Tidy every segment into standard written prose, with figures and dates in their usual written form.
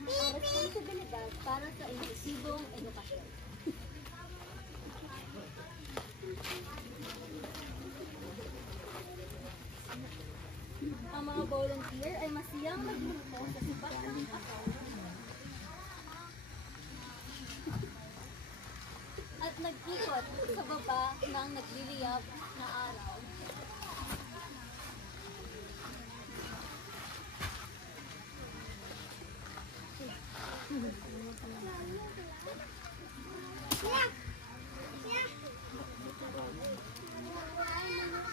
ang responsibilidad para sa inklusibong edukasyon. Ang mga volunteer ay masiyang nagluto sa sipat ng akaw at nag-ikot sa baba ng nagliliyab na araw.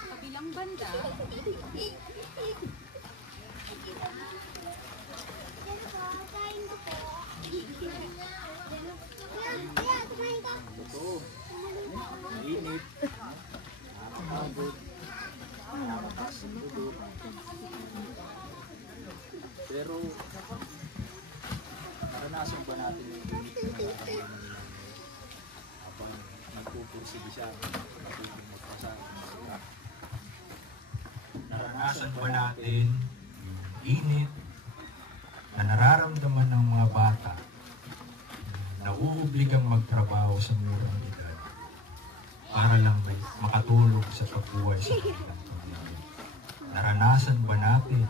Kabilang banda, init, nakakapagod, nakakatas ng dugo. Pero, naranasan ba natin yung init na nararamdaman nila habang nagpupursige siya, natutong magpasa ng sila? Naranasan ba natin yung init na nararamdaman ng mga bata na uubligang magtrabaho sa murang edad para lang makatulong sa pagbuhay sa kanilang pamilya? Naranasan ba natin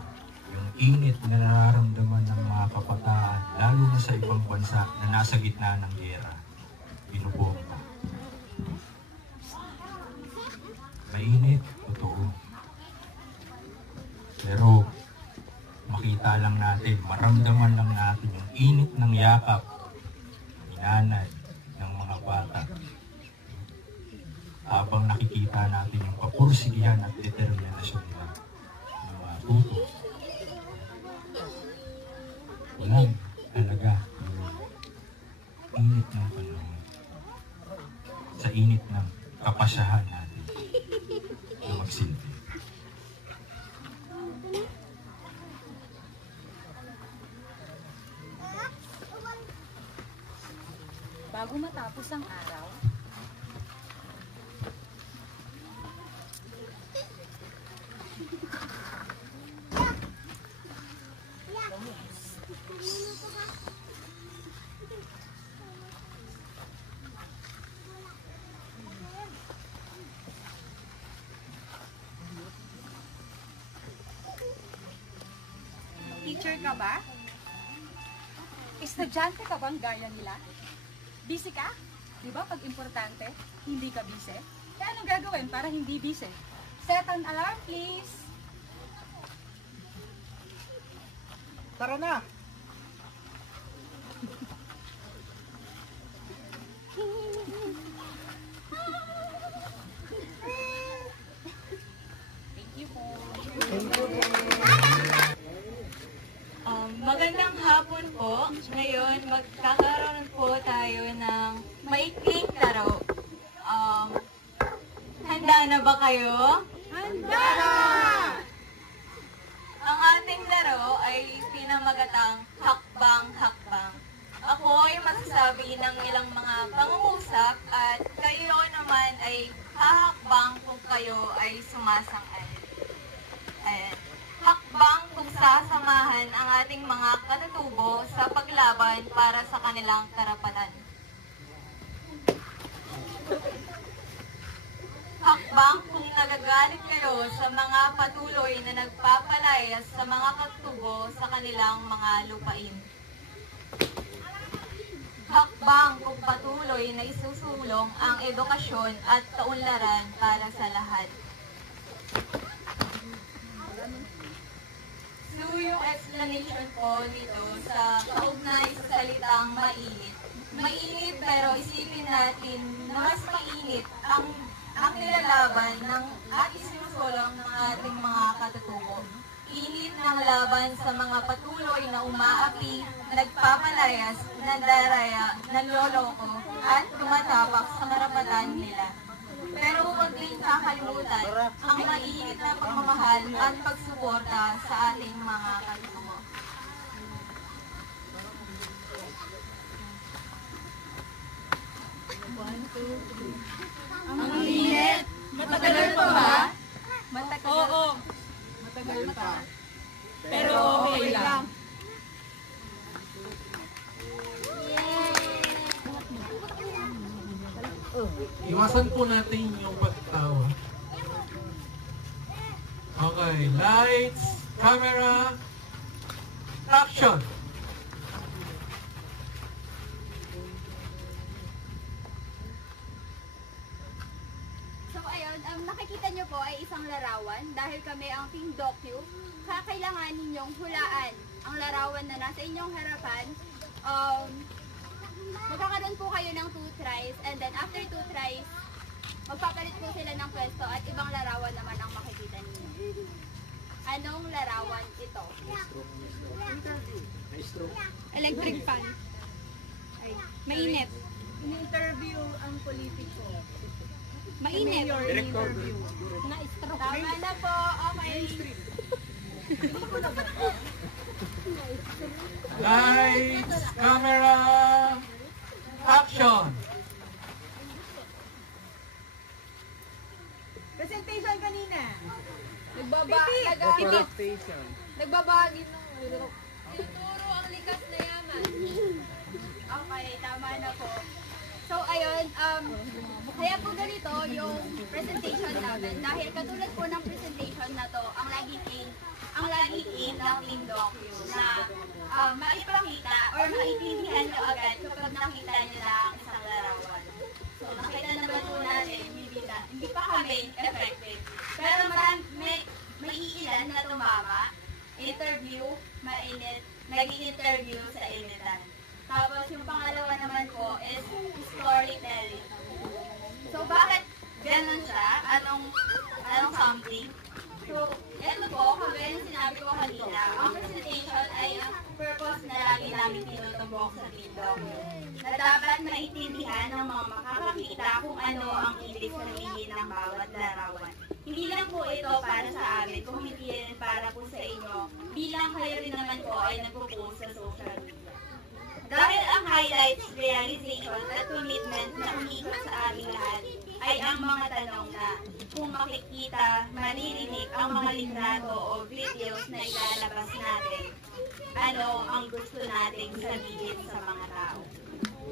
yung init na nararamdaman ng mga kabataan, lalo na sa ibang bansa na nasa gitna ng giyera, binubomba? Mainit, totoo. Pero makita lang natin, maramdaman lang natin yung init ng yakap ni nanay ng mga bata. Habang nakikita natin yung kapursigihan at determinasyon nila ng mga tuto. Walang alaga yung init ng panahon sa init ng kapasyahan natin na magsilbi. bago matapos ang araw, teacher ka ba? Estudyante ka bang gaya nila? Busy ka? Di ba pag importante, hindi ka busy? Kaya anong gagawin para hindi busy? Set an alarm, please! Tara na! Thank you po. Magandang hapon po. Ngayon, magkakaroon po tayo ng maikling laro. Handa na ba kayo? Handa na! Ang ating laro ay pinamagatang hakbang-hakbang. Ako ay magsasabi ng ilang mga pangungusap at kayo naman ay hahakbang kung kayo ay sumasang-ayon. Ayan. Hakbang kung sasamahan ang ating mga katutubo sa paglaban para sa kanilang karapatan. Hakbang kung nagagalit kayo sa mga patuloy na nagpapalayas sa mga katutubo sa kanilang mga lupain. Hakbang kung patuloy na isusulong ang edukasyon at kaunlaran para sa lahat. So, yung explanation ko nito sa kaugnay sa salitang mainit. Mainit pero isipin natin na mas mainit ang nilalaban ng at isinusulong ng ating mga katutubo. Init ng laban sa mga patuloy na umaapi, nagpapalayas, nadaraya, nanloloko, at tumatapak sa karapatan nila. Pero huwag din kakalimutan ang mainit na pagmamahal at pagsuporta sa ating mga katutubo. Ang init! Matagal pa ba? Matagal. Oo. Matagal pa. Pero okay lang. Iwasan po natin yung pagtawa. Okay, lights, camera, action! So ayun, nakikita nyo po ay isang larawan. Dahil kami ang Team Docu, kakailanganin ninyong hulaan ang larawan na nasa inyong harapan. Magkakaroon po kayo ng 2 tries, and then after 2 tries, magpapalit po sila ng pwesto at ibang larawan naman ang makikita ninyo. Anong larawan ito? Maestro. Electric fan. Ay, mainit. In-interview ang politiko. Mainit. Director. Tama na po. Okay. Lights, camera, action! Presentation kanina. Nagbabahagi ng tinuturo ang likas na yaman. Okay, tama na po. So, ayun, kaya po ganito yung presentation namin. Dahil katulad po ng presentation na to, ang laging aim ng Team Docu na maipakita or maintindihan nyo agad kapag nakita nyo na ang isang larawan. So, nakita naman po natin, hindi pa kami effective. Pero may iilan na tumama, interview, mainit, nag-interview sa initan. Tapos yung pangalawa naman po is storytelling. So bakit ganun siya? Anong something? So, ito po, kagaya ng sinabi ko kanina, ang presentation ay ang purpose na lagi namin tinutumbok sa Team Docu. Na dapat maintindihan ng mga makakakita kung ano ang ibig sabihin ng bawat larawan. Hindi lang po ito para sa amin, kung hindi rin para po sa inyo, bilang kayo rin naman po ay nagpo-post sa social media. Dahil ang highlights, realization at commitment na umiikot sa aming lahat ay ang mga tanong na kung makikita, maririnig ang mga litrato o videos na ilalabas natin, ano ang gusto nating sabihin sa mga tao.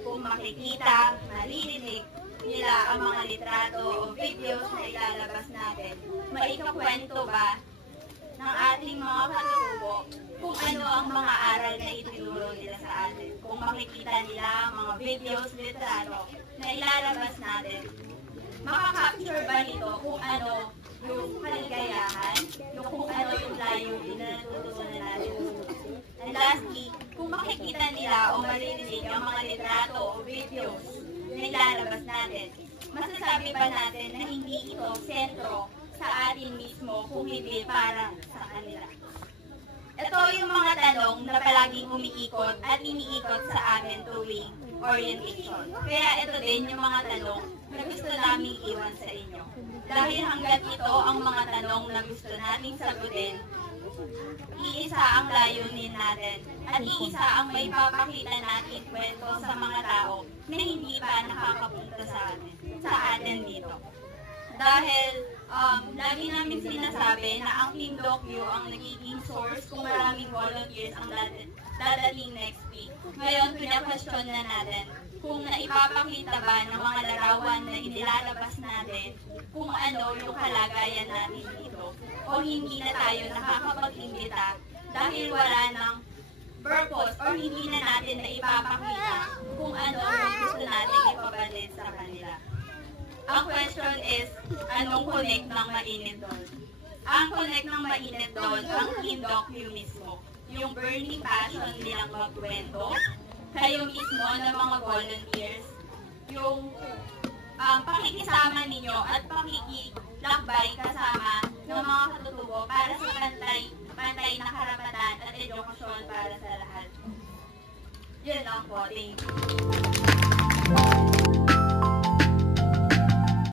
Kung makikita, maririnig nila ang mga litrato o videos na ilalabas natin, maikakwento ba ng ating mga katutubo kung ano ang mga aral na ituturo nila sa atin. Kung makikita nila ang mga videos, litrato na ilalabas natin, makakapture ba nito kung ano yung kaligayahan, kung ano yung layunin na natutunan natin. And lastly, kung makikita nila o maririnig ang mga litrato o videos na ilalabas natin, masasabi ba natin na hindi ito sentro sa atin mismo kung hindi para sa kanila? Ito yung mga tanong na palaging umiikot at iniikot sa amin tuwing orientation. Kaya ito din yung mga tanong na gusto naming iwan sa inyo. Dahil hanggat ito ang mga tanong na gusto naming sagutin, iisa ang layunin natin at iisa ang may papakita natin kwento sa mga tao na hindi pa nakakapunta sa atin dito. Dahil lagi namin sinasabi na ang Team Docu ang nagiging source kung maraming volunteers ang dadating next week. Ngayon, pina-question na natin kung naipapakita ba ng mga larawan na inilalabas natin kung ano yung kalagayan natin dito. O hindi na tayo nakakapag-imbita dahil wala ng purpose or hindi na natin naipapakita kung ano yung gusto natin ipabalid sa kanila. Ang question is, anong connect ng mainit doon? Ang connect ng mainit doon, ang Team Docu mismo. Yung burning passion nilang magkwento, kayo mismo ng mga volunteers, yung pakikisama ninyo at pakikilakbay kasama ng mga katutubo para sa pantay na karapatan at edukasyon para sa lahat. Yun lang po. Thank you.